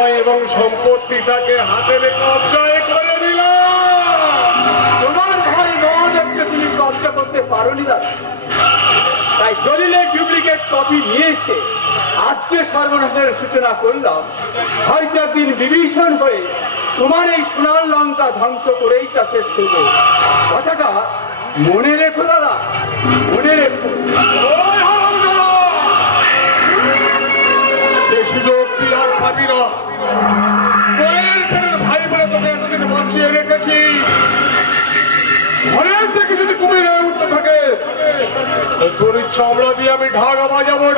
জামাই এবং সম্পত্তিটাকে হাতের কবজায় করে নিলাম। তোমার ভাই মহাদেবকে তুমি কবজা করতে পারোনি দাদা, তাই দলিলের ডুপ্লিকেট কপি নিয়ে এসে আজ যে সর্বনাশের সূচনা করলাম, হয়তো একদিন বিভীষণ হয়ে তোমার এই সোনার লঙ্কা ধ্বংস করেই তা শেষ করবো। কথাটা মনে রেখো দাদা, মনে রেখো। সে সুযোগ তুই আর পাবি না। বইয়ের পেটের ভাই বলে তোকে এতদিন বাঁচিয়ে রেখেছি। ঘরের থেকে যদি কুমির হয়ে উঠতে থাকে, তোর চামড়া দিয়ে আমি ঢাকা বাজাবো।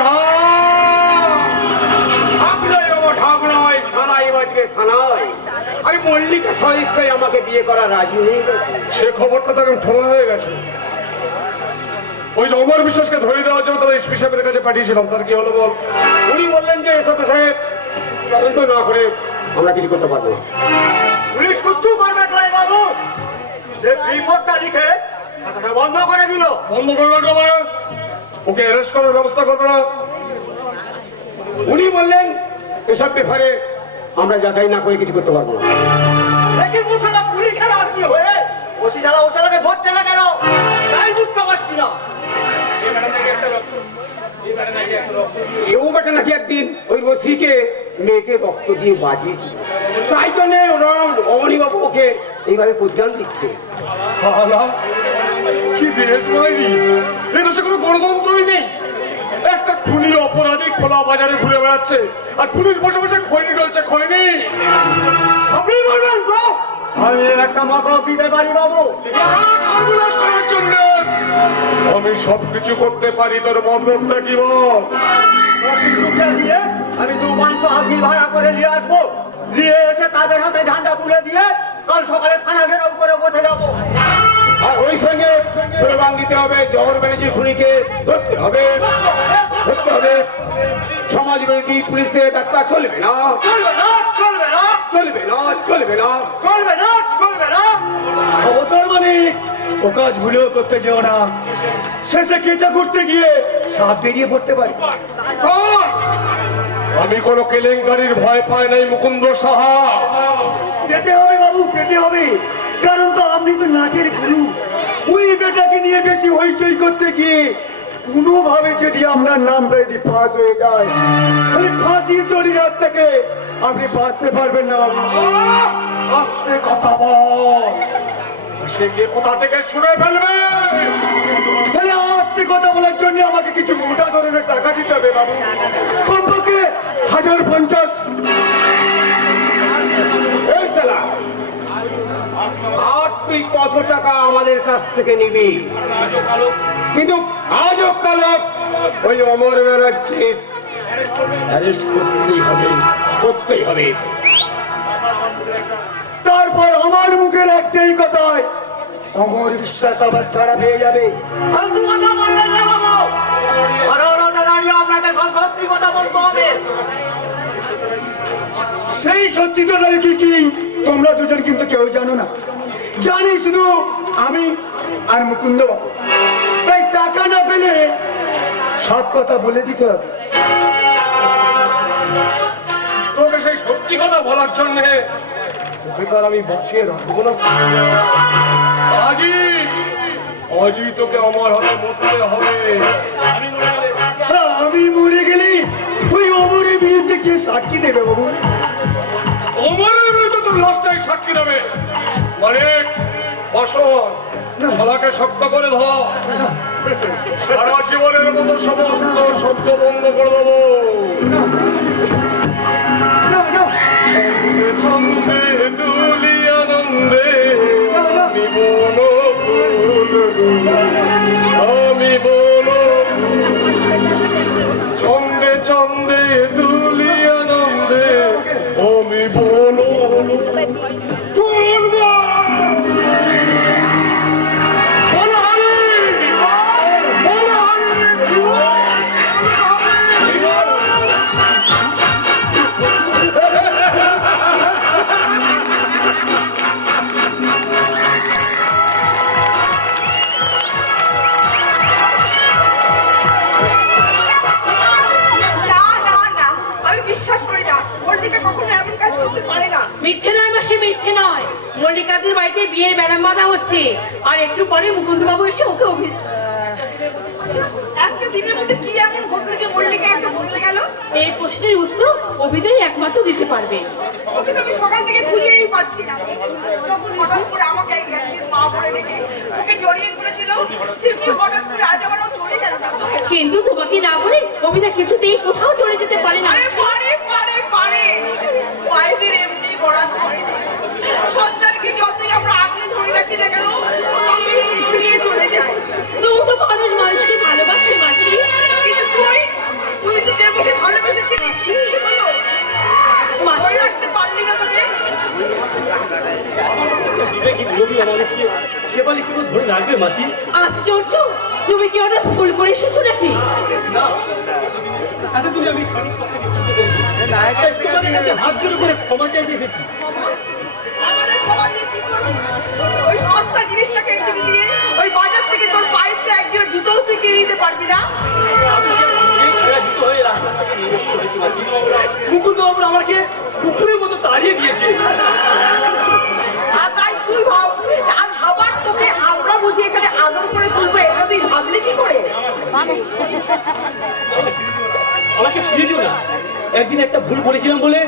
মল্লিকা স্বইচ্ছায় আমাকে বিয়ে করা রাজি হয়ে গেছে। সে খবরটা তখন ঠোঙা হয়ে গেছে। ওই যে অমর বিশ্বাসকে ধরে দেওয়ার জন্য তারা এসপি সাহেবের কাছে পাঠিয়েছিলাম, তার কি হলো বল? উনি বললেন যে এসব সাহেব তদন্ত না করে আমরা কিছু করতে পারবো না। পুলিশ কিচ্ছু করবে না বাবু, সে রিপোর্টটা লিখে বন্ধ করে দিল। বন্ধ করে রাখলো মানে ওকে অ্যারেস্ট করার ব্যবস্থা করবে না? উনি বললেন এসব ব্যাপারে আমরা যাচাই না করে কিছু করতে পারবো না। দেখি মুশালা পুলিশ খেলা কি হয়ে ওসি শালা ওসালাকে ধরছে না কেন? তাই বুঝতে পারছি না। কেউ বেটা নাকি একদিন ওই ওসিকে মেয়েকে রক্ত দিয়ে বাঁচিয়েছিল, তাই জন্য ওরা অমনিবাবু ওকে এইভাবে প্রতিদান দিচ্ছে। শালা কি দেশ মাইরি, এই দেশে কোনো গণতন্ত্রই নেই। একটা খুনি অপরাধী খোলা বাজারে ঘুরে বেড়াচ্ছে আর পুলিশ বসে বসে খৈনি ডলছে। খৈনি আপনি বলবেন তো আমি একটা মতলব দিতে পারি বাবু। সর্বনাশ করার জন্য আমি সবকিছু করতে পারি, তোর মতলবটা কি বল? দিয়ে আমি 2-500 আদমি ভাড়া করে নিয়ে আসবো, নিয়ে এসে তাদের হাতে ঝান্ডা তুলে দিয়ে কাল সকালে থানা ঘেরাও করে বসে যাবো। আর ওই সঙ্গে স্লোগান দিতে হবে, জহর ব্যানার্জির খুনিকে ধরতে হবে, ধরতে হবে। সমাজ বিরোধী পুলিশের ডাক্তা চলবে না, চলবে না, চলবে না, চলবে না, চলবে না, চলবে না, চলবে না। খবরদার মানে ও কাজ ভুলেও করতে যেও না, শেষে কেঁচা করতে গিয়ে সাপ বেরিয়ে পড়তে পারে। আমি কোনো কেলেঙ্কারির ভয় পাই নাই মুকুন্দ সাহা। পেতে হবে বাবু, পেতে হবে, কারণ তো আপনি তো নাটের গুরু। ওই বেটাকে নিয়ে বেশি হইচই করতে গিয়ে কোনোভাবে যদি আপনার নামটা যদি ফাঁস হয়ে যায়, তাহলে ফাঁসির দড়ির হাত থেকে আপনি বাঁচতে পারবেন না বাবু। আস্তে কথা বল, সে কে কোথা থেকে শুনে ফেলবে। তাহলে আস্তে কথা বলার জন্য আমাকে কিছু মোটা ধরনের টাকা দিতে হবে বাবু, কমপক্ষে 1050। এই শালা, আর তুই কত টাকা আমাদের কাছ থেকে নিবি? কিন্তু আজও কালো ওই অমর ব্যানার্জির অ্যারেস্ট করতেই হবে, করতেই হবে। তারপর আমার মুখের একটাই কথায় অমর বিশ্বাস আবার ছাড়া পেয়ে যাবে। ফালতু কথা বলবেন না বাবু, আরোরাতে দাঁড়িয়ে আপনাকে সব সত্যি কথা বলতে হবে। সেই সত্যিটা কি তোমরা দুজন কিন্তু কেউ জানো না, জানি শুধু আমি আর মুকুন্দ বাবু। তাই টাকা না পেলে সব কথা বলে দিতে হবে। তোকে সেই সত্যি কথা বলার জন্য তোকে তার আমি বাঁচিয়ে রাখবো না। আজই তোকে আমার হাতে মরতে হবে। আমি মরে গেলে ওই অমরের বিরুদ্ধে কে সাক্ষী দেবে বাবু? অমরের বিরুদ্ধে তোর লাশটাই সাক্ষী দেবে মানে বসন। শালাকে শক্ত করে ধর, সারা জীবনের মতো সমস্ত শব্দ বন্ধ করে দেবো। ছন্দে ছন্দে দুলি আনন্দে আমি বন ফুল, আমি বন ছন্দে ছন্দে দুলি আনন্দে আমি বন ফুল। মিথ্যে নয় মাসি, মিথ্যে নয়। মল্লিকাদের বাড়িতে বিয়ের ব্যারাম বাঁধা হচ্ছে, আর একটু পরে মুকুন্দ বাবু এসে ওকে একটা দিনের মধ্যে কি এমন ঘটলো যে মল্লিকা এত বদলে গেল? এই প্রশ্নের উত্তর অভিনয় একমাত্র দিতে পারবে। ওকে তো আমি সকাল থেকে খুঁজেই পাচ্ছি না। যখন হঠাৎ করে আমাকে একদিন মা বলে ডেকে ওকে জড়িয়ে ধরেছিল, তেমনি হঠাৎ করে আজ আবার ও চলে গেল না তো। কিন্তু তোমাকে না বলে কবিতা কিছুতেই কোথাও চলে যেতে পারে না। আরে পারে পারে পারে, মায়েদের এমনি বরাত হয় না। সন্তানকে যতই আমরা আগলে ধরে রাখি না কেন, ও ততই পিছু নিয়ে চলে যায়। তবু তো মানুষ মানুষকে ভালোবাসে মাসি। কিন্তু তুই তো দেবকে ভালোবেসেছিলিস, কি হলো? ধরে রাখতে পারলি না তোকে? বিবেকী লোভী মানুষকে সেবালি কি করে ধরে রাখবে মাসি? আশ্চর্য, তুমি কি হঠাৎ ভুল করে এসেছো নাকি? না, এতদিন আমি সঠিক পথে চলতে পেরেছি। তোমাদের কাছে হাত জোড় করে ক্ষমা চাইতে এসেছি। আমাদের ক্ষমা দিয়ে কি করবি? ওই সস্তা জিনিসটাকে কিনে দিয়ে ওই বাজার থেকে তোর পায়ের তো একজোড় জুতোও তুই কিনে নিতে পারবি না? আমি যে এই ছেঁড়া জুতো হয়ে রাস্তা থেকে নিয়ে এসেছি হয়েছি মাসি। মুকুন্দ বাবু আমাকে কুকুরের মতো তাড়িয়ে দিয়েছে। আর তাই তুই ভাব, আর আবার তোকে আমরা বুঝি এখানে আদর করে তুলবো, এটা তুই ভাবলি কি করে? আমাকে ফিরিয়ে দিও না, একদিন একটা ভুল করেছিলাম বলে।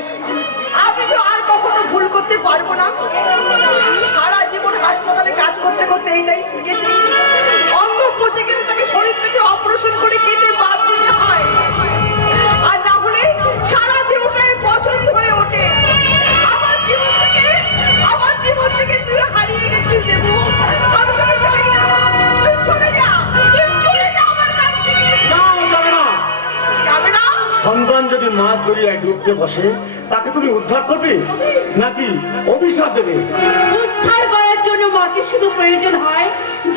আমি তো আর কখনো ভুল করতে পারবো না। সারা জীবন হাসপাতালে কাজ করতে করতে এইটাই শিখেছি, অঙ্গ পচে গেলে তাকে শরীর থেকে অপারেশন করে কেটে বাদ দিতে হয়, আর না হলে সারা দেহটাই পছন্দ হয়ে ওঠে। আমার জীবন থেকে তুই হারিয়ে গেছিস দেবু। আমি তোকে চাই না, তুই চলে যা আমার কাছ থেকে। না, ও যাবে না। যাবে না? সন্তান যদি মাছ দরিয়ায় ডুবতে বসে, তাকে তুমি উদ্ধার করবে নাকি অভিশাপ দেবে? উদ্ধার করার জন্য মাকে শুধু প্রয়োজন হয়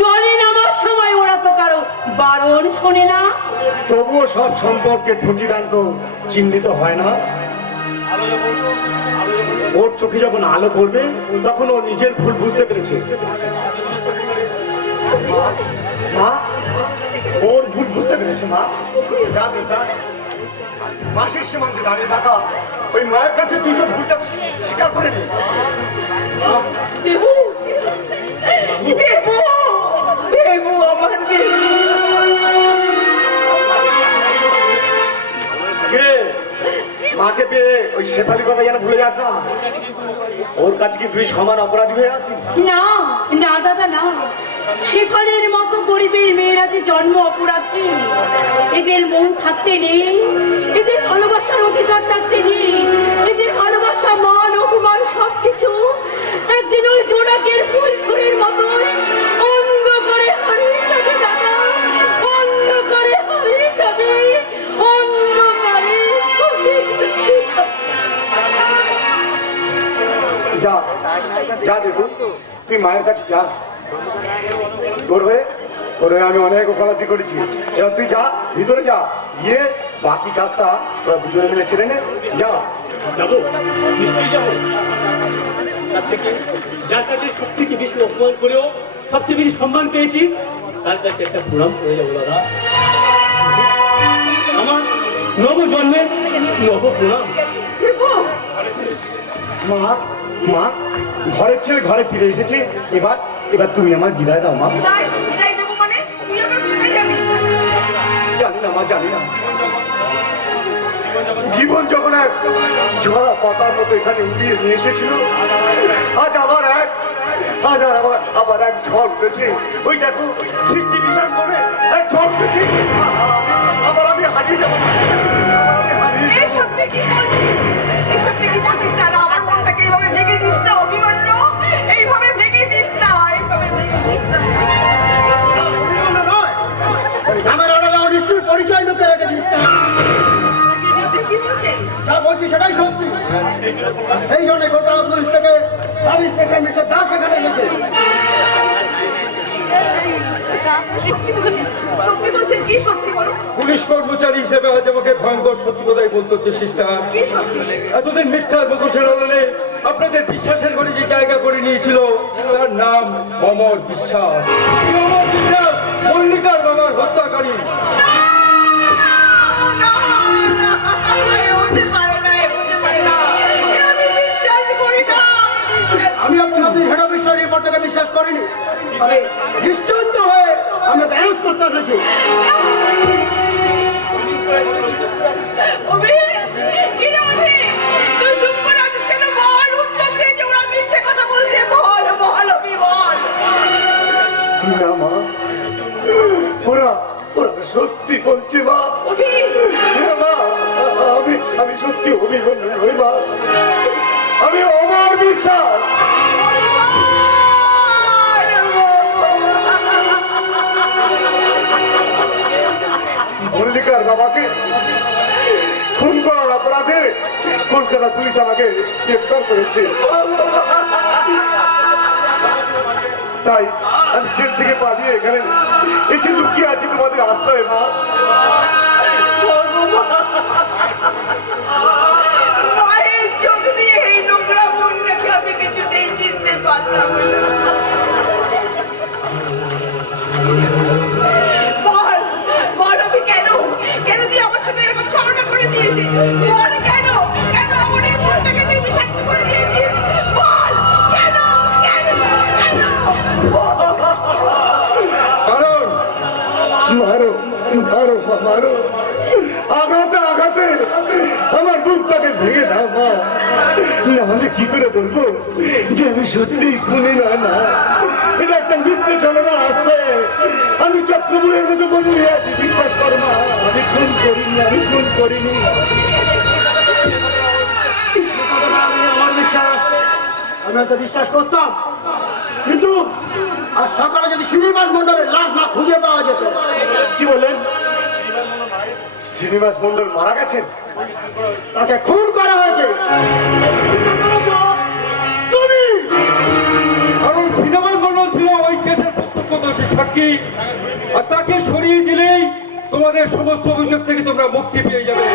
জলে নামার সময়। ওরা তো কারো বারণ শোনে না। তবুও সব সম্পর্কের প্রতিদান তো চিহ্নিত হয় না। ওর চোখে যখন আলো পড়বে তখন ও নিজের ভুল বুঝতে পেরেছে। মা, ওর ভুল বুঝতে পেরেছে। মা, যা দেবদাস, মাসির সীমান্তে দাঁড়িয়ে থাকা ওই মায়ের কাছে তুই তো ভুলটা স্বীকার করে নি। দেবু, দেবু, দেবু, আমার দেবু। কিরে, মাকে পেয়ে ওই শেফালি কথা যেন ভুলে যাস না। ওর কাছে কি তুই সমান অপরাধী হয়ে আছিস? না না দাদা না, শেফালির মতো গরিবের মেয়েরা যে জন্ম অপরাধী। এদের মন থাকতে নেই, এদের ভালোবাসার অধিকার থাকতে নেই, এদের ভালোবাসা মান অভিমান সবকিছু একদিন ওই জোনাকের ফুল ছুরির মতো অন্ধকারে হারিয়ে যাবে দাদা, অন্ধকারে হারিয়ে যাবে, অন্ধকারে হারিয়ে যাবে। যা যা দেবু, তুই মায়ের কাছে যা। তোর হয়ে আমি অনেক ওকালতি করেছি। এবার তুই যা, ভিতরে যা, গিয়ে বাকি কাজটা তোরা দুজনে মিলে সেরে নে। যা। যাবো, নিশ্চয়ই যাবো। তার থেকে যার কাছে সব থেকে বেশি অপমান করেও সবচেয়ে বেশি সম্মান পেয়েছি, তার কাছে একটা প্রণাম করে যাবো দাদা। আমার নব জন্মের নব প্রণাম। মা, মা, ঘরের ছেলে ঘরে ফিরে এসেছে। এবার তুমি আমার বিদায় দাও মা। বিদায় দেবো মানে? তুই আবার কোথায় যাবি? জানি না মা, জানি না। জীবন যখন এক ঝরা পাতার মতো এখানে উড়িয়ে নিয়ে এসেছিল, আজ আবার এক ঝড় উঠেছে। ওই দেখো, সৃষ্টি বিশাল করে এক ঝড় উঠেছে। আবার আমি হারিয়ে যাবো। এসব তুই কি বলছিস? এসব তুই কি বলছিস? তারা আমার মনটাকে এইভাবে ভেঙে দিস না অভিমন্যু, এইভাবে ভেঙে দিস না, এইভাবে ভেঙে দিস না। আমার আলাদা নিশ্চয়ই পরিচয় লোকে রেখেছিস না। আপনি কি বলছেন? যা বলছি সেটাই সত্যি। সেই জন্য কলকাতা পুলিশ থেকে সাব ইন্সপেক্টর মিস্টার দাস এখানে এসেছে। সত্যি বলছেন? কি সত্যি বলো? পুলিশ কর্মচারী হিসেবে আজ আমাকে ভয়ঙ্কর সত্যি কথাই বলতে হচ্ছে সিস্টার। কি সত্যি? এতদিন মিথ্যার মুখোশের আড়ালে আপনাদের বিশ্বাসের ঘরে যে জায়গা করে নিয়েছিল, তার নাম অমর বিশ্বাস। এই অমর বিশ্বাস মল্লিকার বাবার হত্যাকারী। হতে পারে না, হতে পারে না। আমি বিশ্বাস করি না। করিনি, তবে নিশ্চিন্ত হয়ে আমি অ্যারেস্ট করতে এসেছি। অভি, কি রে অভি? তুই চুপ করে আছিস কেন? বল, উত্তর দে যে ওরা মিথ্যে কথা বলছে। বল বল অভি, বল। না মা, ওরা ওরা সত্যি বলছে মা। অভি, হ্যাঁ মা, আমি সত্যি অভিমন্যু নই মা, আমি অমর বিশ্বাস। মল্লিকার বাবাকে খুন করার অপরাধে কলকাতা পুলিশ আমাকে গ্রেফতার করেছে। তাই আমি জেল থেকে পালিয়ে এখানে এসে লুকিয়ে আছি তোমাদের আশ্রয়ে মা। মায়ের চোখ দিয়ে এই নোংরা মনটাকে আমি কিছুতেই চিনতে পারলাম না। বল বল অভি, কেন কেন তুই আমার সাথে এরকম ছলনা করেছিস? বল কেন কেন আমার এই মনটাকে তুই বিষাক্ত করে দিয়েছিস? বল কেন কেন কেন? কারণ মারো মারো মা, মারো, আঘাতে আঘাতে আমার বুকটাকে ভেঙে দাও মা, নাহলে কি করে বলবো যে আমি সত্যি খুনি না। না, এটা একটা মিথ্যে ছলনার আশ্রয়ে আমি চক্রবুহের মতো বন্ধু হয়ে আছি। বিশ্বাস করো মা, আমি খুন করিনি, আমি খুন করিনি। কথাটা আমি আমার বিশ্বাস, আমি হয়তো বিশ্বাস করতাম, কিন্তু আজ সকালে যদি শ্রীনিবাস মন্ডলের লাশ না খুঁজে পাওয়া যেত। কি বললেন? শ্রীনিবাস মন্ডল মারা গেছেন? তাকে খুন করা হয়েছে। তুমি কারণ শ্রীনিবাস মণ্ডল ছিল ওই কেসের প্রত্যক্ষদর্শী সাক্ষী, আর তাকে সরিয়ে দিলেই তোমাদের সমস্ত অভিযোগ থেকে তোমরা মুক্তি পেয়ে যাবে।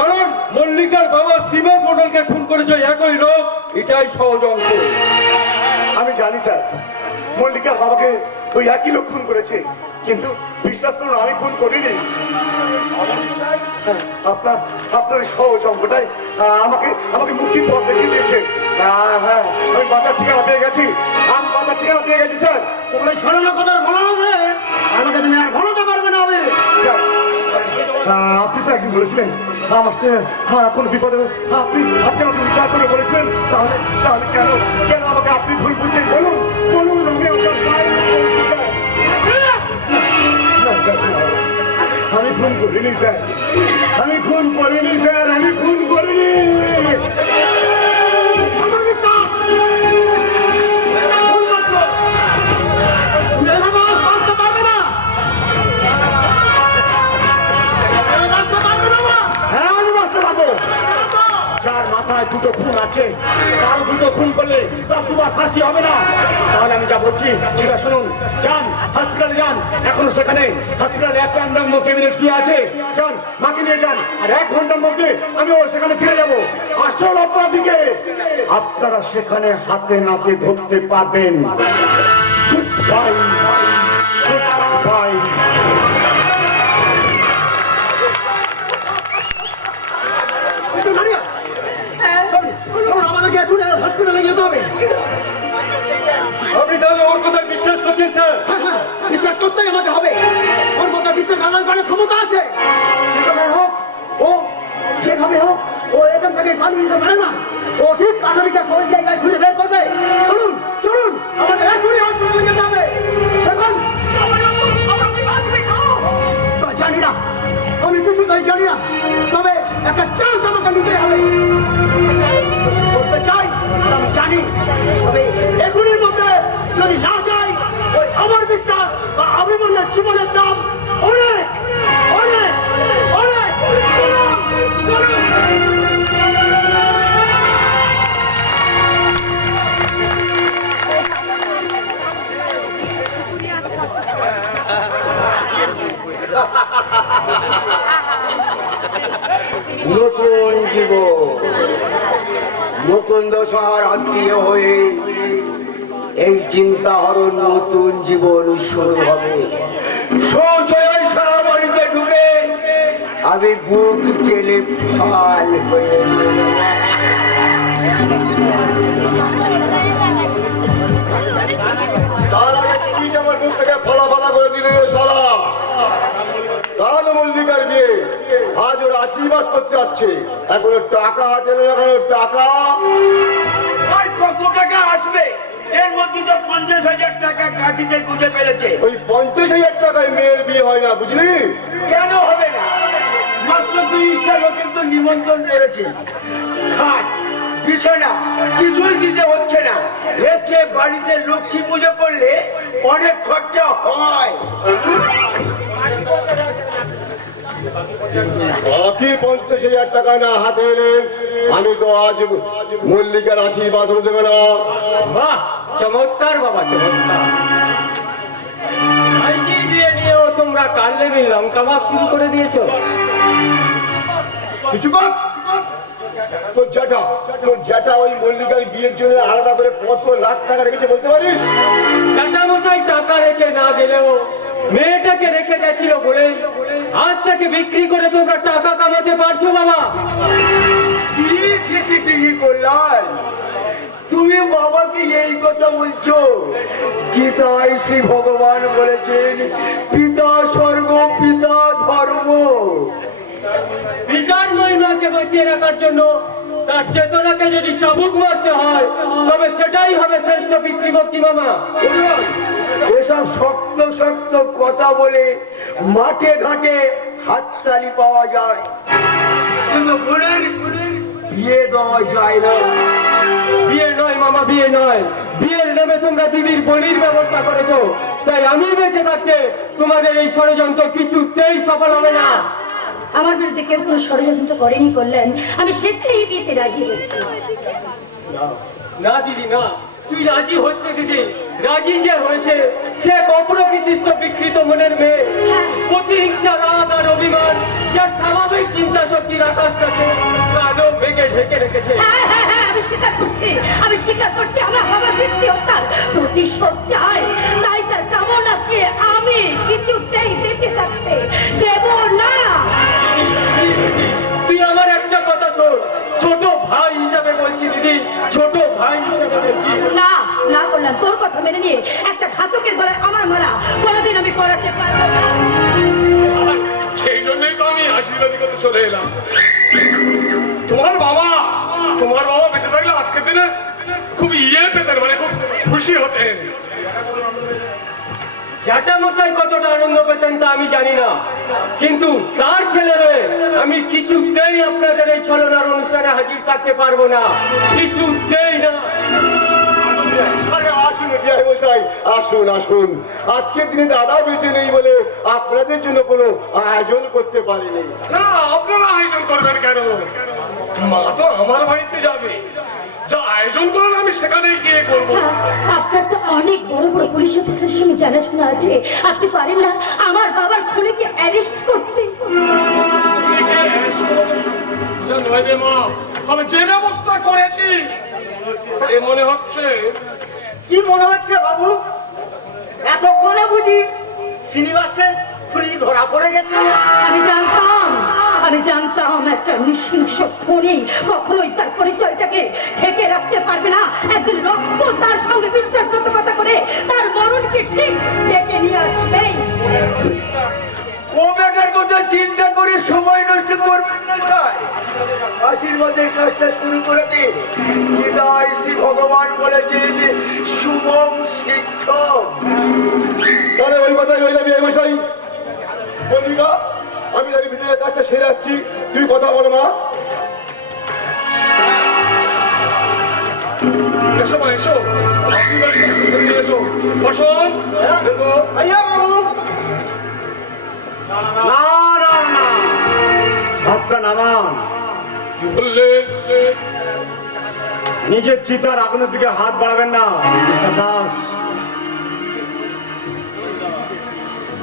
কারণ মল্লিকার বাবা শ্রীনিবাস মণ্ডলকে খুন করেছে একই লোক, এটাই সহজ অঙ্ক। আমি জানি স্যার, মল্লিকার বাবাকে ওই একই লোক খুন করেছে, কিন্তু বিশ্বাস করুন আমি খুন করিনি। হ্যাঁ, আপনার সহজ অঙ্কটাই আমাকে মুক্তির পথ দেখিয়ে দিয়েছে। হ্যাঁ হ্যাঁ, আমি বাঁচার ঠিকানা পেয়ে গেছি, আমি বাঁচার ঠিকানা পেয়ে গেছি স্যার। তোমরা ছড়ানো কথা বলো না যে আমাকে তুমি আর ভোলাতে পারবে না। আমি স্যার, আপনি তো একদিন বলেছিলেন আমার কোনো বিপদে আপনি আমাকে উদ্ধার করে বলেছিলেন, তাহলে তাহলে কেন কেন আমাকে আপনি ভুল বুঝছেন? বলুন বলুন, আমি আপনার পায়ে বলছি স্যার। না স্যার, না, আমি খুন করিনি স্যার, আমি খুন করিনি স্যার, আমি খুন করিনি। আমার বিশ্বাস ভুল করছো। তুমি এভাবে আর বাঁচতে পারবে না। এভাবে বাঁচতে পারবে না মা। হ্যাঁ, আমি বাঁচতে পারবো। যার মাথায় দুটো খুন আছে, তারও দুটো খুন করলে তার দুবার ফাঁসি হবে না। তাহলে আমি যা বলছি সেটা শুনুন। যান হসপিটালে যান, এখনো সেখানে হসপিটালে একটা কেবিনে শুয়ে আছে। যান, মাকে নিয়ে যান, আর 1 ঘন্টার মধ্যে আমি সেখানে ফিরে যাব। আসল অপরাধীকে আপনারা সেখানে হাতে নাতে ধরতে পারবেন। Good bye, good bye. Sister মারিয়া, চলুন আমাদেরকে এখন হসপিটালে যেতে হবে। আপনি তাহলে ওর কথা বিশ্বাস করছেন স্যার? হ্যাঁ হ্যাঁ, বিশ্বাস করতেই আমাকে হবে। ওর মধ্যে বিশ্বাস আদায় করার ক্ষমতা আছে। যেভাবে হোক, ও যেভাবে হোক, ও এখান থেকে পালিয়ে যেতে পারে না। ও ঠিক আসামিকে কোন জায়গায় খুঁজে বের করবে। চলুন চলুন, আমাদের এখনই হসপিটালে যেতে হবে। এখন আমার অভি বাঁচবে তো? জানি না, আমি কিছুটাই জানি না, তবে একটা চান্স আমাকে নিতে হবে। করতে চাই, আমি জানি, তবে এখনই মধ্যে যদি না যাই, ওই আমার বিশ্বাস বা অভিমন্যুর জীবনের দাম অনেক অনেক অনেক। চলুন, চলুন। নতুন জীবন, মুকুন্দ সাহার আত্মীয় হয়ে এই চিন্তা হরণ নতুন জীবন শুরু হবে। শৌচালয় সারা বাড়িতে ঢুকে আমি বুক চেলে ফাল হয়ে তার আগে তুই যে আমার মুখ থেকে ফলা ফলা করে দিলি রে শালা। কাল মল্লিকার বিয়ে, আজ ওর আশীর্বাদ করতে আসছে। এখন ওর টাকা হাতে নেই, এখন ওর টাকা। আর কত টাকা আসবে? এর মধ্যে তো 50,000 টাকা কাটিতে খুঁজে ফেলেছে। ওই 50,000 টাকায় মেয়ের বিয়ে হয় না, বুঝলি? কেন হবে না? মাত্র 30টা লোকের তো নিমন্ত্রণ করেছে। খাট, বিছানা কিছুই দিতে হচ্ছে না। এতে বাড়িতে লক্ষ্মী পুজো করলে অনেক খরচা হয়। বাকি 50,000 টাকা না হাতে এলে আমি তো আজ মল্লিকার আশীর্বাদ হতে দেবে না। বাহ, চমৎকার বাবা, চমৎকার। ভাইজির বিয়ে নিয়েও তোমরা কাললেবি লঙ্কা ভাগ শুরু করে দিয়েছো। কিছু বাদ। তোর জ্যাঠা ওই মল্লিকার বিয়ের জন্য আলাদা করে কত লাখ টাকা রেখেছে বলতে পারিস? জ্যাঠা মশাই টাকা রেখে না গেলেও মেয়েটাকে রেখে গেছিল বলে আজ তাকে বিক্রি করে তোমরা টাকা কামাতে পারছো বাবা। কি করলাম? তুমি বাবাকে এই কথা বলছো? গীতায় শ্রী ভগবান বলেছেন, পিতা স্বর্গ পিতা ধর্ম। বিচার মহিমাকে বাঁচিয়ে রাখার জন্য তার চেতনাকে যদি চাবুক মারতে হয় তবে সেটাই হবে শ্রেষ্ঠ পিতৃভক্তি মামা। এসব শক্ত শক্ত কথা বলে মাঠে ঘাটে হাততালি পাওয়া যায়, কিন্তু বোনের বিয়ে দেওয়া যায় না। বিয়ে নয় মামা, বিয়ে নয়। বিয়ের নামে তোমরা দিদির বলির ব্যবস্থা করেছো, তাই আমি বেঁচে থাকতে তোমাদের এই ষড়যন্ত্র কিছুতেই সফল হবে না। আমার বিরুদ্ধে কেউ কোনো ষড়যন্ত্র করেনি করলেন, আমি স্বেচ্ছায় বিয়েতে রাজি হয়েছি। না দিদি না, তুই রাজি হোস না দিদি। রাজি যে হয়েছে সে অপ্রকৃতিস্থ বিকৃত মনের মেয়ে, প্রতিহিংসা, রাগ আর অভিমান, যার স্বাভাবিক চিন্তা শক্তির আকাশটাকে কালো মেঘে ঢেকে রেখেছে। হ্যাঁ হ্যাঁ হ্যাঁ, আমি স্বীকার করছি, আমি স্বীকার করছি আমার বাবার মৃত্যু তার প্রতিশোধ চাই। তাই তার কামনাকে আমি কিছুতেই বেঁচে থাকতে দেব না। তুই আমার একটা কথা শোন, ছোট ভাই হিসাবে বলছি দিদি, ছোট ভাই হিসাবে বলছি। না না করলাম, তোর কথা মেনে নিয়ে একটা ঘাতকের গলায় আমার মালা কোনোদিন আমি পরাতে পারবো না। সেই জন্যই তো আমি আশীর্বাদী করতে চলে এলাম। তোমার বাবা বেঁচে থাকলে আজকের দিনে খুব পেতেন, মানে খুব খুশি হতেন। জ্যাঠা মশাই কতটা আনন্দ পেতেন তা আমি জানি না, কিন্তু তার ছেলেরে আমি কিছুতেই আপনাদের এই ছলনার অনুষ্ঠানে হাজির থাকতে পারবো না, কিছুতেই না। আরে আসুন বিআই মশাই, আসুন আসুন। আজকের দিনে দাদা বেঁচে নেই বলে আপনাদের জন্য কোনো আয়োজন করতে পারিনি। না, আপনারা আয়োজন করবেন কেন? মা তো আমার বাড়িতে যাবে, যা আয়োজন করেন আমি সেখানেই গিয়ে করবো। আপনার তো অনেক বড় বড় পুলিশ অফিসারের সঙ্গে জানাশোনা আছে, আপনি পারেন না আমার বাবার খুনিকে অ্যারেস্ট করতে? আমি যে ব্যবস্থা করেছি এ মনে হচ্ছে। কি মনে হচ্ছে বাবু? এতক্ষণে বুঝি শ্রীনিবাসের খুনি ধরা পড়ে গেছে? আমি জানতাম একটা নৃশংস খুনি কখনোই তার পরিচয়টাকে ঢেকে রাখতে পারবে না। একদিন রক্ত তার সঙ্গে বিশ্বাসঘাতকতা করে তার মরণকে ঠিক ডেকে নিয়ে আসবেই। ও বেটার কথা চিন্তা করে সময় নষ্ট করবেন না স্যার। আশীর্বাদের কাজটা শুরু করে দিন। গীতায় শ্রী ভগবান বলেছেন, শুভম শিক্ষক। তাহলে ওই কথাই রইল বিআই মশাই। মল্লিকা, আমি জানি ভিতরে কাজটা সেরে আসছি, তুই কথা বল মা। এসো মা, এসো, আশীর্বাদ করছি, সঙ্গে এসো। বসুন। আইয়া বাবু। না না না, হাতটা নামান। কি বললে? নিজের চিতার আগুনের দিকে হাত বাড়াবেন না মিস্টার দাস।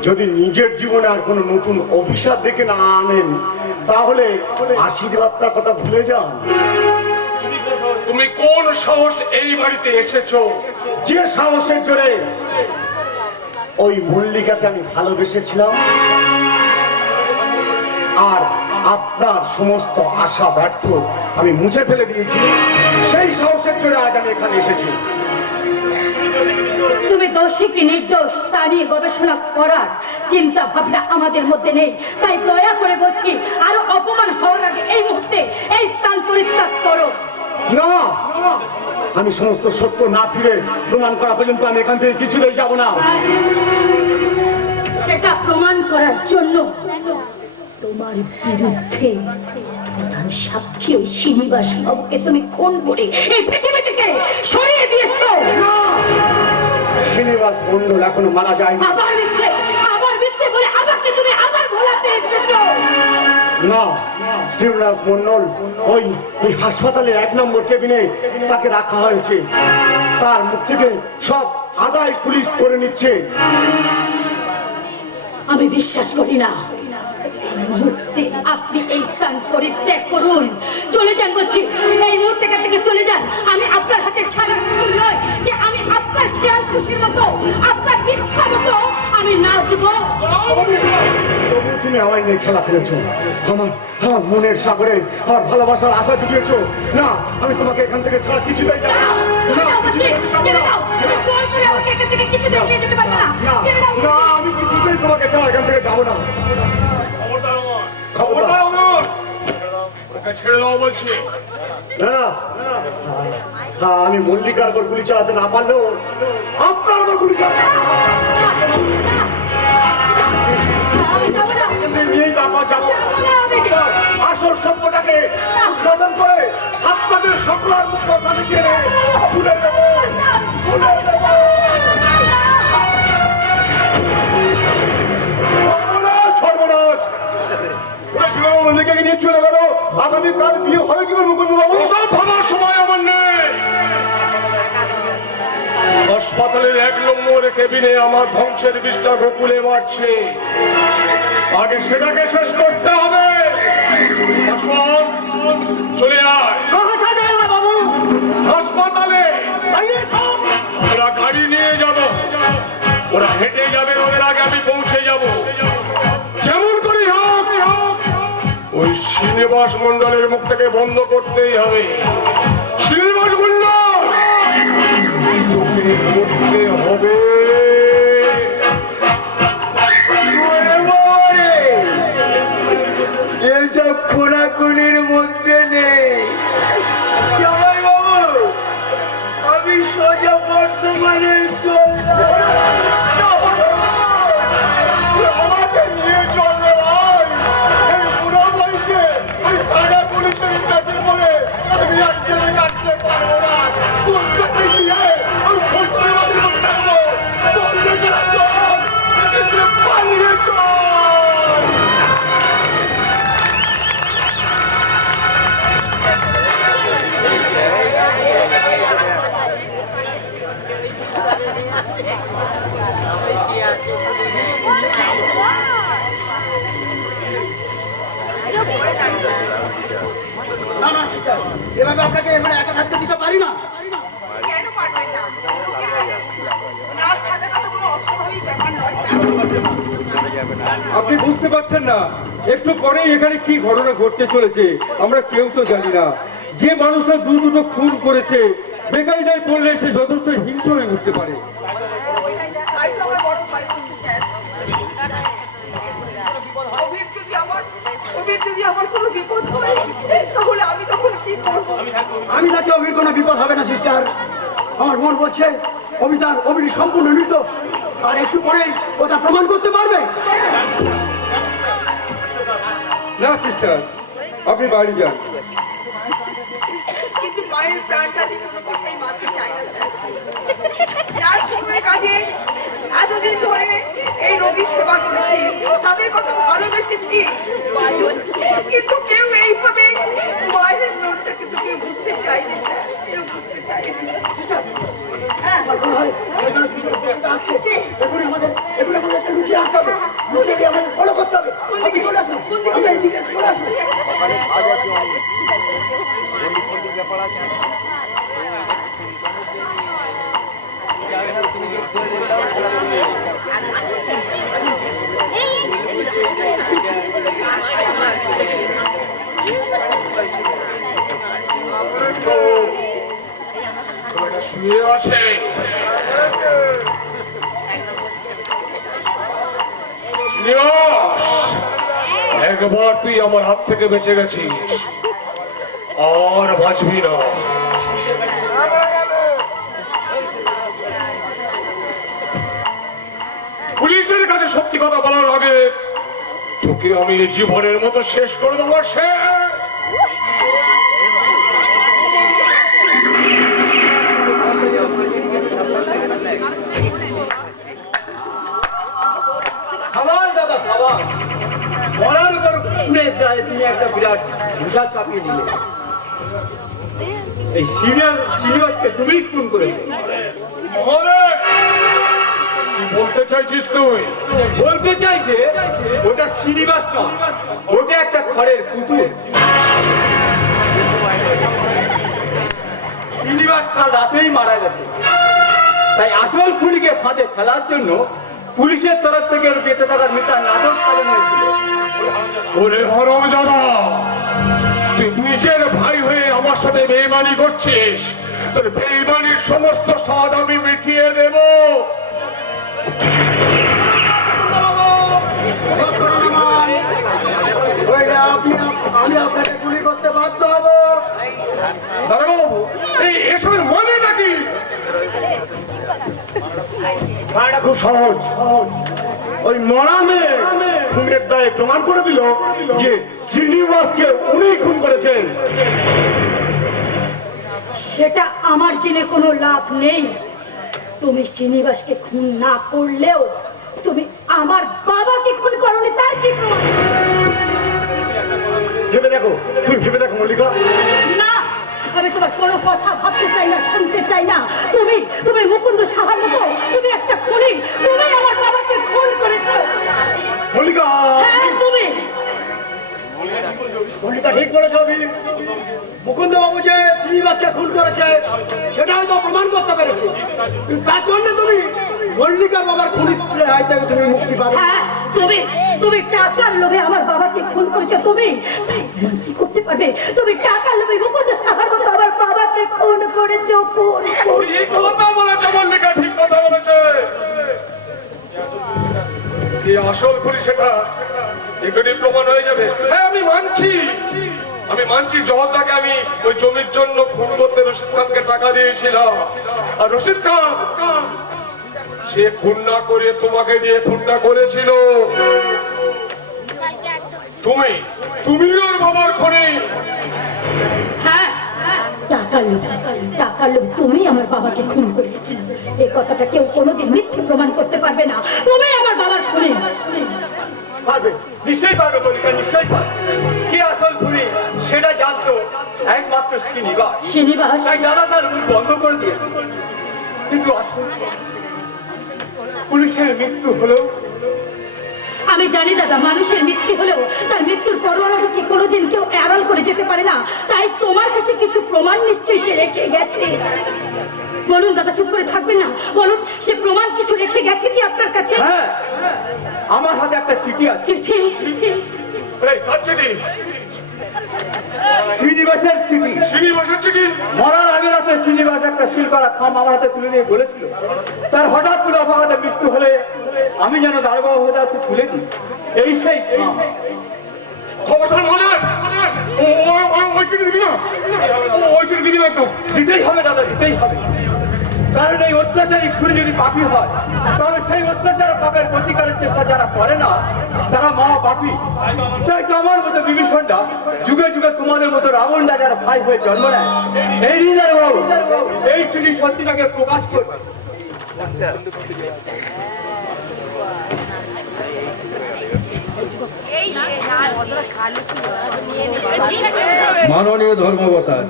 যদি নিজের জীবনে আর কোনো নতুন অভিশাপ ডেকে না আনেন তাহলে আশীর্বাদটার কথা ভুলে যান। তুমি কোন সাহস এই বাড়িতে এসেছো? যে সাহসের জোরে ওই মল্লিকাকে আমি ভালোবেসেছিলাম আর আপনার সমস্ত আশা ব্যর্থ আমি মুছে ফেলে দিয়েছি, সেই সাহসের জোরে আজ আমি এখানে এসেছি। তুমি দোষী কি নির্দোষ তা নিয়ে গবেষণা করার চিন্তা ভাবনা আমাদের মধ্যে নেই। তাই দয়া করে বলছি, আরো অপমান হওয়ার আগে এই মুহূর্তে এই স্থান পরিত্যাগ করো। না, আমি সমস্ত সত্য না ফিরে প্রমাণ করা পর্যন্ত আমি এখান থেকে কিছুতেই যাব না। সেটা প্রমাণ করার জন্য তোমার বিরুদ্ধে প্রধান সাক্ষী ওই শ্রীনিবাস বাবুকে তুমি খুন করে এই পৃথিবী থেকে সরিয়ে দিয়েছো। না, শ্রীনিবাস মণ্ডল এখনো মারা যায়নি। আবার মিথ্যে বলে আমাকে তুমি আবার ভোলাতে এসেছো। না, শ্রীনিবাস মণ্ডল ওই হাসপাতালের 1 নম্বর কেবিনে তাকে রাখা হয়েছে। তার মুখ থেকে সব আদায় পুলিশ করে নিচ্ছে। আমি বিশ্বাস করি না। এই মুহূর্তে আপনি এই স্থান পরিত্যাগ করুন, চলে যান বলছি। এই মুহূর্তে এখান থেকে চলে যান। আমি আপনার হাতে খেলার পুতুল নয় যে আমি আপনার খেয়াল খুশির মতো আপনার ইচ্ছা মতো আমি নাচবো। তবু তুমি আমায় নিয়ে খেলা খেলেছো। আমার মনের সাগরে আমার ভালোবাসার আশা জুগিয়েছো। না, আমি তোমাকে এখান থেকে ছাড়া কিছুতেই যাব না। না, আমি কিছুতেই তোমাকে ছাড়া এখান থেকে যাবো না। খবরদার অমর, ওকে ছেড়ে দাও বলছি। না, আমি মল্লিকার উপর গুলি চালাতে না পারলেও আপনার উপর গুলি চালাতে নিয়েই তারপর যাবো। আসল সত্যটাকে উদ্ঘাটন করে আপনাদের সকলের মুখ আমি টেনে খুলে দেবো, খুলে দেবো। সর্বনাশ! মল্লিকাকে নিয়ে চলে গেল। আগামীকাল বিয়ে হবে কি করে মুকুন্দবাবু? ওসব ভাবার সময় আমার নেই। হাসপাতালের 1 নম্বর কেবিনে আমার ধ্বংসের বিষটা গোকুলে মারছে। আগে সেটাকে শেষ করতে হবে। আসুন, চলে আয় বাবু, হাসপাতালে। ওরা গাড়ি নিয়ে যাব, ওরা হেঁটে যাবে, ওদের আগে আমি পৌঁছে যাব। যেমন করি হোক ওই শ্রীনিবাস মণ্ডলের মুখ থেকে বন্ধ করতেই হবে। শ্রীনিবাস মণ্ডল করতে হবে। এসব খোলাখুলির মধ্যে নেই। জামাই বাবু, আমি সোজা বর্তমানে আমাকে নিয়ে চলবে ভাই। এই বুড়ো বয়সে ওই থানা পুলিশের কাছে বলে আমি আর জেলে কাটতে পারবো না। কলকাতা গিয়ে ওই শ্বশুরের বাড়ি বসে থাকবো। চলবে সেটা চল, কিন্তু পালিয়ে চল। না না সিস্টার, এভাবে আপনাকে এবারে একা থাকতে দিতে পারি না। কেন পারবেন না? নার্স থাকাটা তো কোনো অস্বাভাবিক ব্যাপার নয় স্যার। আপনি বুঝতে পারছেন না, একটু পরেই এখানে কি ঘটনা ঘটতে চলেছে আমরা কেউ তো জানি না। যে মানুষটা দুটো খুন করেছে, বেকায়দায় পড়লে সে যথেষ্ট হিংস্র হয়ে উঠতে পারে। তাই তো আমার বড় ভয় করছে স্যার। অভির যদি আমার কোনো বিপদ হয় তাহলে আমি তখন কি করবো? আমি তাকে অভির কোনো বিপদ হবে না সিস্টার। আমার মন বলছে অভির সম্পূর্ণ নির্দোষ। আর একটু পরে ও তা প্রমাণ করতে পারবে। না সিস্টার, আপনি বাড়ি যান। কিন্তু মায়ের প্রাণটা যে কোনো কথাই মানতে চায় না স্যার। নার্সিংহোমের কাজে এতদিন ধরে এই রোগীর সেবা করেছি, তাদের কথা ভালোবেসেছি, কিন্তু কেউ এইভাবে মায়ের মনটা কিন্তু কেউ বুঝতে চায়নি স্যার, কেউ বুঝতে চায়নি। হ্যাঁ, আসছে এগুলো আমাদের একটা লুকিয়ে রাখতে হবে। লুকিয়ে দিয়ে আমাদের ফলো করতে হবে। আপনি চলে আসুন, আমরা এইদিকে চলে আসুন। শুয়ে আছে। শ্রীনিবাস, একবার তুই আমার হাত থেকে বেঁচে গেছিস, আর বাঁচবি না। পুলিশের কাছে সত্যি কথা বলার আগে তোকে আমি জীবনের মতো শেষ করে দেবো। সাবাস দাদা সাবাস, মরার উপর খুনের দায়ে তুমি একটা বিরাট ভূষা চাপিয়ে দিলে। এই শ্রীনিবাসকে তুমি খুন করেছো। বলতে চাইছিস তুই? বলতে চাই যে ওটা শ্রীনিবাস নয়, ওটা একটা খড়ের পুতুল। শ্রীনিবাস কাল রাতেই মারা গেছে, তাই আসল খুনিকে ফাঁদে ফেলার জন্য পুলিশের তরফ থেকে ওর বেঁচে থাকার মিথ্যা নাটক সাজানো হয়েছিল। ওরে হরমজাদা, তুই নিজের ভাই হয়ে আমার সাথে বেইমানি করছিস। তোর বেইমানির সমস্ত স্বাদ আমি মিটিয়ে দেব। আমি আপনাকে গুলি করতে বাধ্য হব। দারোগাবাবু, এই এসবের মানেটা কি? মানেটা খুব সহজ। ওই মরা মেয়ে খুনের দায়ে প্রমাণ করে দিল যে শ্রীনিবাসকে উনি খুন করেছেন। সেটা আমার জেনে কোনো লাভ নেই। তুমি শ্রীনিবাসকে খুন না করলেও তুমি আমার বাবাকে খুন করনি, তার কি প্রমাণ? ভেবে দেখো, তুমি ভেবে দেখো মল্লিকা। না, আমি তোমার কোনো কথা ভাবতে চাই না, শুনতে চাই না। তুমি মুকুন্দ সাহার মতো, তুমি একটা খুনি, তুমি আমার বাবাকে খুন করেছো। মল্লিকা, হ্যাঁ তুমি। মল্লিকা ঠিক বলেছো। মুকুন্দ বাবু যে শ্রীনিবাসকে খুন করেছে সেটা হয়তো প্রমাণ করতে পেরেছে, কিন্তু তার জন্য তুমি মল্লিকার বাবার খুনির হাত থেকে তুমি মুক্তি পাবে। হ্যাঁ তুমি টাকার লোভে আমার বাবাকে খুন করেছো। তুমি কি করতে পারবে? তুমি টাকার লোভে মুকুন্দ সাহার মতো আমার বাবাকে খুন করেছো। ঠিক কথা বলেছে মল্লিকা, ঠিক কথা বলেছে। কি আসল করি সেটা এখনই প্রমাণ হয়ে যাবে। হ্যাঁ, আমি মানছি জহরদাকে আমি ওই জমির জন্য খুন করতে রশিদ খানকে টাকা দিয়েছিলাম। আর রশিদ খান সে খুন না করে তোমাকে দিয়ে খুনটা করেছিল। তুমি ওর বাবার খুনি। হ্যাঁ, টাকার লোভে তুমি আমার বাবাকে খুন করেছো। এই কথাটা কেউ কোনোদিন মিথ্যে প্রমাণ করতে পারবে না। তুমি আমার বাবার খুনি। পারবে, নিশ্চয়ই পারবে মল্লিকা, নিশ্চয়ই পারবে। কি আসল খুনি সেটা জানতো একমাত্র শ্রীনিবাস। তাই দাদা তার মুখ বন্ধ করে দিয়েছে। কিন্তু আসল পুলিশের মৃত্যু হলো। আমি জানি দাদা, মানুষের মৃত্যু হলেও তার মৃত্যুর পরোয়ানাকে কোনোদিন কেউ এড়াল করে যেতে পারে না। তাই তোমার কাছে কিছু প্রমাণ নিশ্চয়ই সে রেখে গেছে। বলুন দাদা, চুপ করে থাকবেন না, বলুন সে প্রমাণ কিছু রেখে গেছে কি আপনার কাছে? হ্যাঁ, আমার হাতে একটা চিঠি আছে। চিঠি? এই কার চিঠি? শ্রীনিবাসের চিঠি। শ্রীনিবাসের চিঠি? মরার আগে রাতে শ্রীনিবাস একটা শিলপাড়া খাম আমার হাতে তুলে নিয়ে বলেছিল তার হঠাৎ করে অভাবে মৃত্যু হলে আমি যেন দারোগাবু হয়ে যাচ্ছি তুলে দিই। এই সেই খবরদার মহাদেব, ওই চিঠি দিবি না, ওই চিঠি দিবি না। তো দিতেই হবে দাদা, দিতেই হবে। কারণ এই অত্যাচারী খুনি যদি পাপী হয় তাহলে সেই অত্যাচার পাপের প্রতিকারের চেষ্টা যারা করে না তারা মহা পাপী। তাই তো আমার মতো বিভীষণটা যুগে যুগে তোমাদের মতো রাবণরা যারা ভাই হয়ে জন্ম নেয়, এই হৃদয় বাবু এই চিঠি সত্যিটাকে প্রকাশ করবে। মাননীয় ধর্মবতার,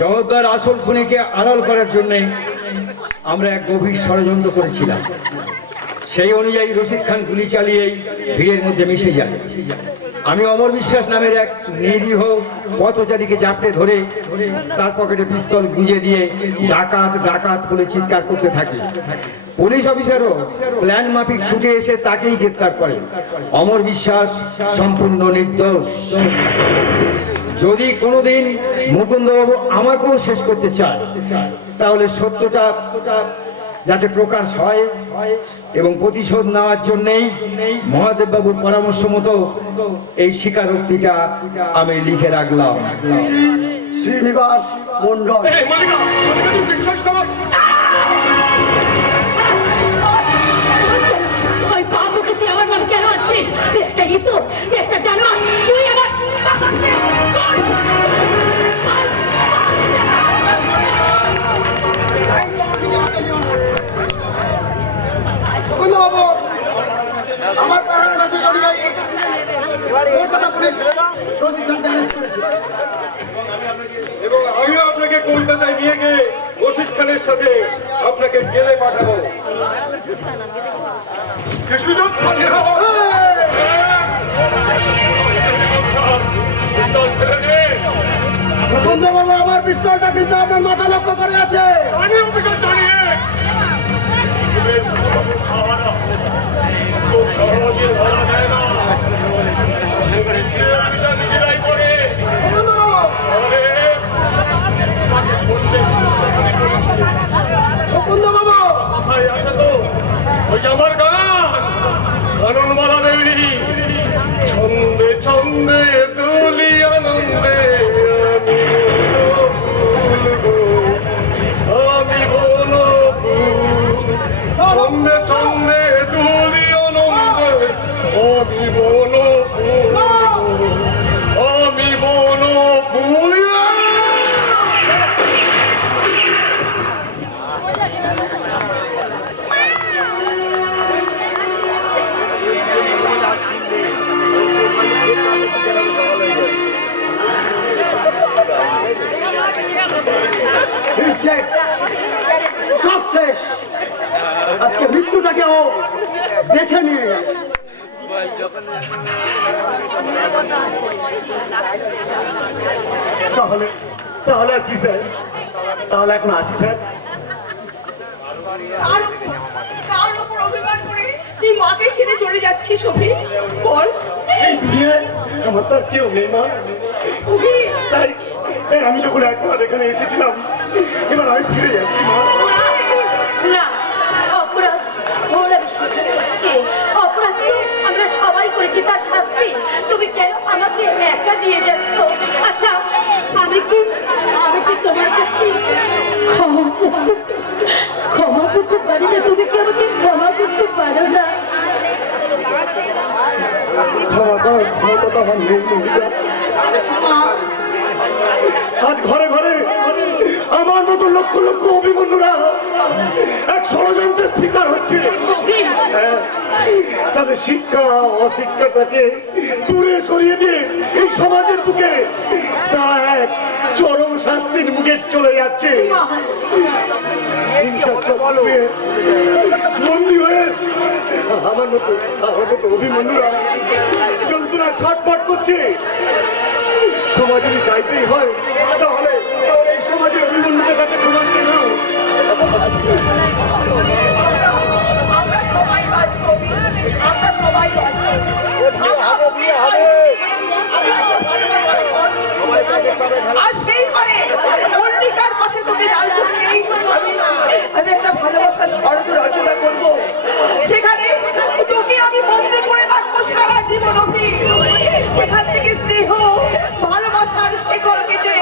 জগদ্দার আসল খুনিকে আড়াল করার জন্য আমরা এক গভীর ষড়যন্ত্র করেছিলাম। সেই অনুযায়ী রশিদ খান গুলি চালিয়েই ভিড়ের মধ্যে মিশে যায়। আমি অমর বিশ্বাস নামের এক নিরীহ পথচারীকে জাপটে ধরে তার পকেটে পিস্তল গুঁজে দিয়ে ডাকাত ডাকাত বলে চিৎকার করতে থাকি। পুলিশ অফিসারও প্ল্যান মাফিক ছুটে এসে তাকেই গ্রেফতার করে। অমর বিশ্বাস সম্পূর্ণ নির্দোষ। যদি কোনোদিন মুকুন্দবাবু আমাকেও শেষ করতে চায় তাহলে সত্যটা যাতে প্রকাশ হয় এবং প্রতিশোধ নেওয়ার জন্যেই মহাদেব বাবুর পরামর্শ মতো এই স্বীকারোক্তিটা আমি লিখে রাখলাম। শ্রীনিবাস মন্ডল। এই মল্লিকা, মল্লিকা তুই বিশ্বাস করো? ওই বাবুকে তুই আমার নামে কেন আছিস? তুই একটা ইতর, তুই একটা জানোয়ার, তুই আমার বাবাকে চল! বাবু, আমার পাড়ার কাছে চলে যাই। কলকাতা পুলিশ সচিবকে অ্যারেস্ট করেছে। এবং আমিও আপনাকে কলকাতায় নিয়ে গিয়ে রশিদ খানের সাথে আপনাকে জেলে পাঠাবো। কৃষ্ণচন্দ্র, পালিয়ে যাও। পিস্তল ফেলে দে। মুকুন্দ বাবু, আমার পিস্তলটা কিন্তু আপনার মাথা লক্ষ্য করে আছে। জানি অফিসার, জানি। যুগের মতো সাহারা তো সহজে ধরা যায় না। নিজের বিচার নিজেরাই করে। মুকুন্দ বাবু, তাহলে তাকে সর্ষে তৈরি করেছে। মুকুন্দ বাবু, কোথায় আছে তো ওই যে আমার গান, কাননমালা দেবী। ছন্দে ছন্দে দুলি আনন্দে আমি বলো ফুল, ছন্দে ছন্দে দুলি আনন্দে আমি বলো ফুল, আমি বলো ফুল। Mistake. সব শেষ। আজকে মৃত্যুটাকে ও বেছে নিয়ে গেল। তাহলে তাহলে আর কি স্যার? তাহলে এখন আসি স্যার। কার উপর অভিমান করে তুই মাকে ছেড়ে চলে যাচ্ছিস অভি? বল। এই দুনিয়ায় আমার তো আর কেউ নেই মা। অভি, তাই তাই আমি যখন একবার এখানে এসেছিলাম, এবার আমি ফিরে যাচ্ছি মা। না, অপরাধ ভুল আমি স্বীকার করছি। অপরাধ তো আমরা সবাই করেছি, তার শাস্তি তুমি কেন আমাকে একা দিয়ে যাচ্ছ? আচ্ছা, আমি কি তোমার কাছে ক্ষমা করতে পারি না? তুমি কি আমাকে ক্ষমা করতে পারো না? ক্ষমা করার ক্ষমতা আমার নেই মল্লিকা। মা, আজ ঘরে ঘরে আমার মতো লক্ষ লক্ষ অভিমন্যুরা এক ষড়যন্ত্রের শিকার হচ্ছে। হ্যাঁ, তাদের শিক্ষা অশিক্ষাটাকে দূরে সরিয়ে দিয়ে এই সমাজের বুকে তারা এক চরম শাস্তির মুখে চলে যাচ্ছে। হিংসার চক্রে বন্দী হয়ে আমার মতো অভিমন্যুরা যন্ত্রণা ছটফট করছে। ক্ষমা যদি চাইতেই হয়, তাহলে এই সমাজের অভিমন্যুদের কাছে ক্ষমা চেয়ে নাও। আমরা সবাই বাঁচবো অভি, আমরা সবাই বাঁচবো। আর সেই ঘরে মল্লিকার পাশে তোকে দাঁড় করিয়েই আমি একটা ভালোবাসার শরৎ রচনা করবো। সেখানে তোকে আমি বন্দি করে রাখবো সারা জীবন অবধি। সেখান থেকে স্নেহ ভালোবাসার শেকল কেটে